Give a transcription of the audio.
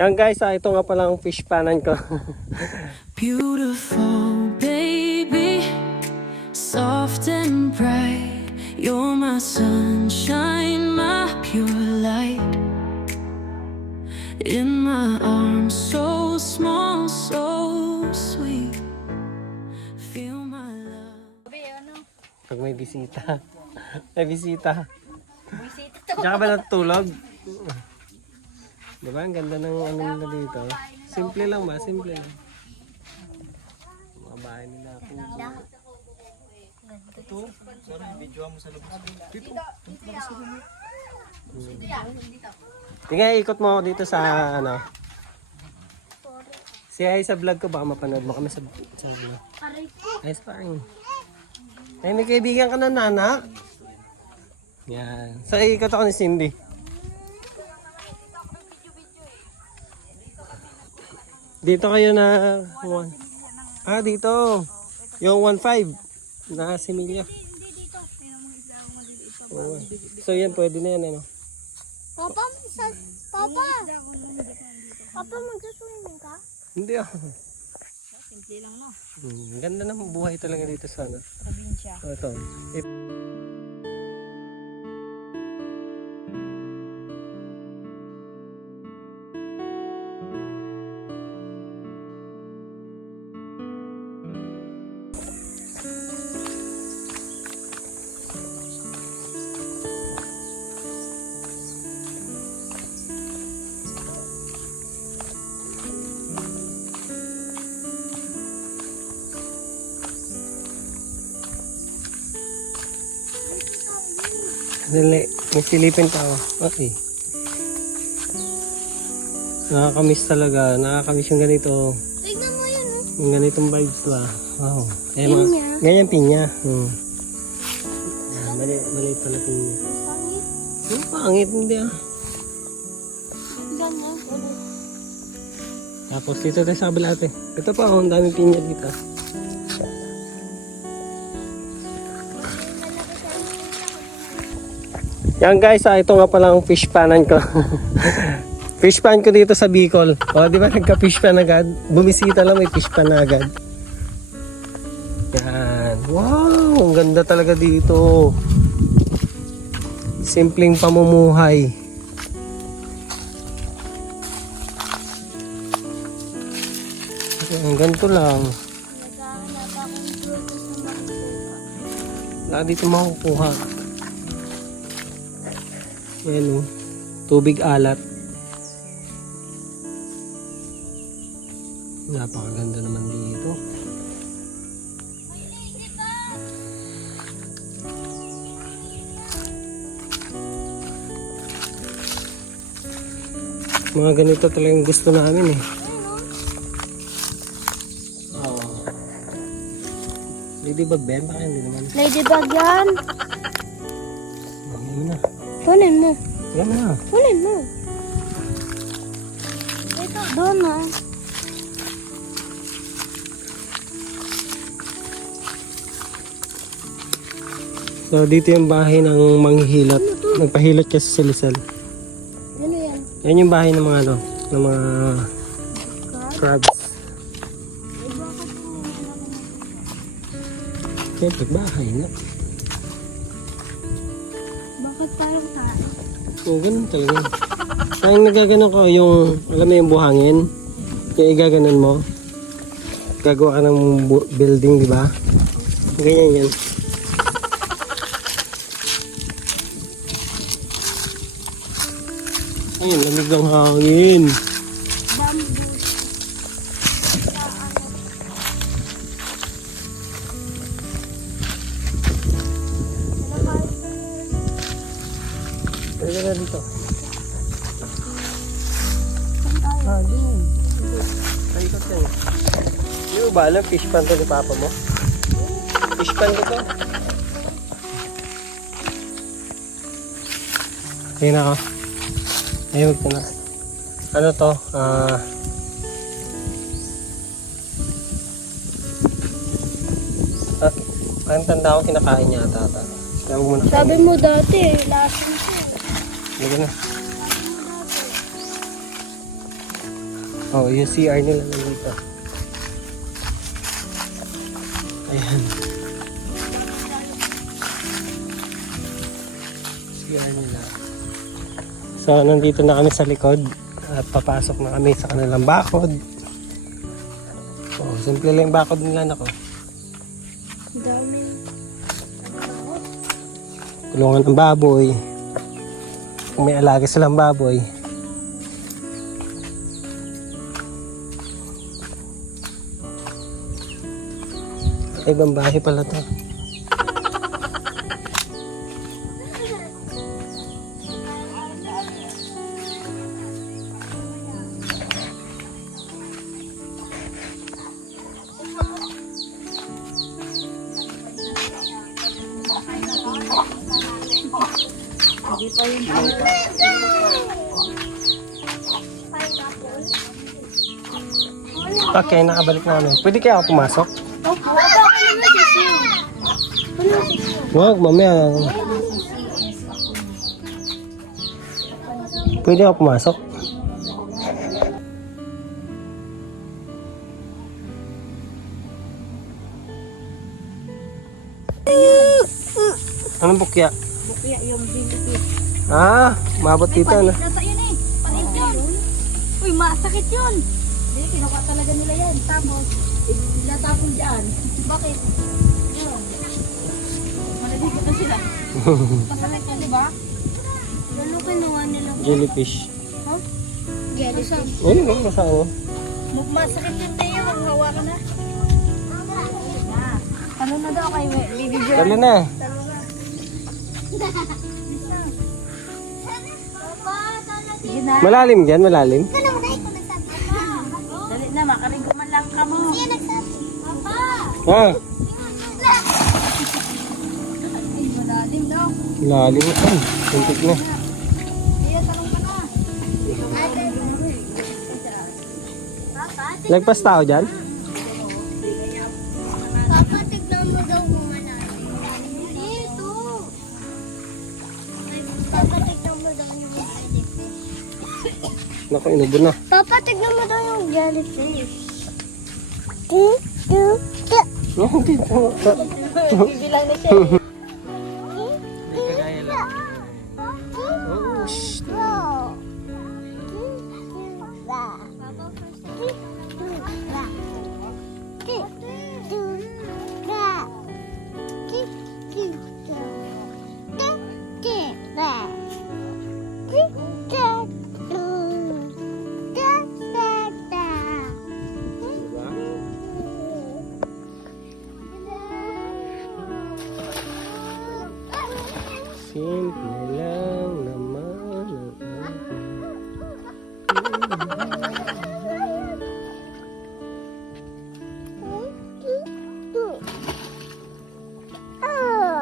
Yan guys, ito nga pala ang fish panan ko. Beautiful baby, soft and bright, you're my sunshine, my pure light. In my arms, so small, so sweet, feel my love. Pag may bisita. May bisita. Diyan ka ba natutulog? Diba? Ang ganda ng ano nila dito. Simple lang ba? Simple lang. Mga bahay nila. Ito. Sorry, video mo sa labas. Dito. Tingnan, ikot mo ako dito sa ano. Si ay sa vlog ko, baka mapanood mo kami sa vlog. Ay, sparring. Ay, may kaibigan ka na, Nana. Yan. So, ikot ako ni Cindy. Dito kayo na... dito. Yung 1.5 na similya. Oh. So, yan. Pwede na yan, ano? Papa, magsaswimming ka? Hindi ako. Simple lang, no? Ganda ng buhay talaga dito sa ano. Probinsya. Ito. Dali, may silipin pa ako. Okay. Nakakamiss talaga. Nakakamiss yung ganito. Tignan mo yun, no? Yung ganitong vibes ba? Wow. Eh, ganyan pinya. Maliit pala pinya. Pangit. Yung pangit, hindi ah. Ganyan, ulit. Tapos dito tayo sa kabila ate. Ito pa, ang daming pinya dito. Yan guys, ito nga pala ang fish panan ko. Fish pan ko dito sa Bicol. O, di ba nagka-fish pan agad? Bumisita lang, may fish pan na agad. Yan. Wow, ang ganda talaga dito. Simpleng pamumuhay. Ang ganito lang. Naghahanap akong prutas na makukuha. Wala dito makukuha. Ayan o. Tubig alat. Napakaganda naman dito. Mga ganito talagang gusto namin eh. Oo. Ladybug ba yan? Baka hindi naman. Ladybug yan. Ano na? Kunin mo. Yan na. Kunin mo. Ito. Doon na. So dito yung bahay ng manghihilot. Nagpahilot kasi sa Lisel. Ano yan? Yan yung bahay ng mga ano, ng mga crabs. Siyempre, bahay na. Bakit parang tayo? Oo, ganun talaga. Ang nagaganon ko, yung, alam mo yung buhangin, yung igaganon mo, gagawa ka ng building, di ba? Ganyan yan. Ayun, lamig ng hangin. Bamboo. Pwede na dito. Doon. Ay, ikot yan. Hindi mo ba alam, fish pan to ni Papa mo? Fish pan ko to. Ayun ako. Ayun ko na. Ano to? Parang tanda ko kinakain niya ata. Sabi mo dati, lasin siya. Lagyan na. Oh, yung CR nila nandito. Ayan. CR nila. So, nandito na kami sa likod. At papasok na kami sa kanilang bakod. Oh, simple lang yung bakod nila na ko. Dami. Kulungan ng baboy. Kung may alaga silang baboy. Ay, ibang bahay pala to. Okay, nakabalik na kami. Pwede kaya ako pumasok? Opo. Aba, ano na sisiyo? Ano na sisiyo? Wag, mamaya. Pwede ako pumasok? Anong bukya? Kaya yung bilipit. Ah, mabot dito na. Nasa yun eh. Palit yun. Uy, masakit yun. Hindi, kinuha talaga nila yan. Tapos, ilatapon dyan. Bakit? Yun. Maliligot na sila. Masakit yun, di ba? Ano kinuha nila? Jellyfish. Huh? Jellyfish. Ayun, no, kasama. Masakit yun, Teo. Maghawakan na. Ano na daw kay Baby Girl? Talo na. Sige na. Malalim dyan, malalim. Dali na, makarigo man lang ka mo. Siya nagsabi. Papa! Ah, Ay, malalim daw. malalim na. Ay, tuntik na. Iya, tanong ka na. Papa, Lagpas tao dyan? Papa, tignan mo daw kung malalim. Dito. Papa, tignan mo daw yung jellyfish. Naku, inubo na. Papa, tignan mo daw yung jellyfish. Hindi po. Bibilang na siya. Kagaya lang. Oh, shh. Simple lang naman ang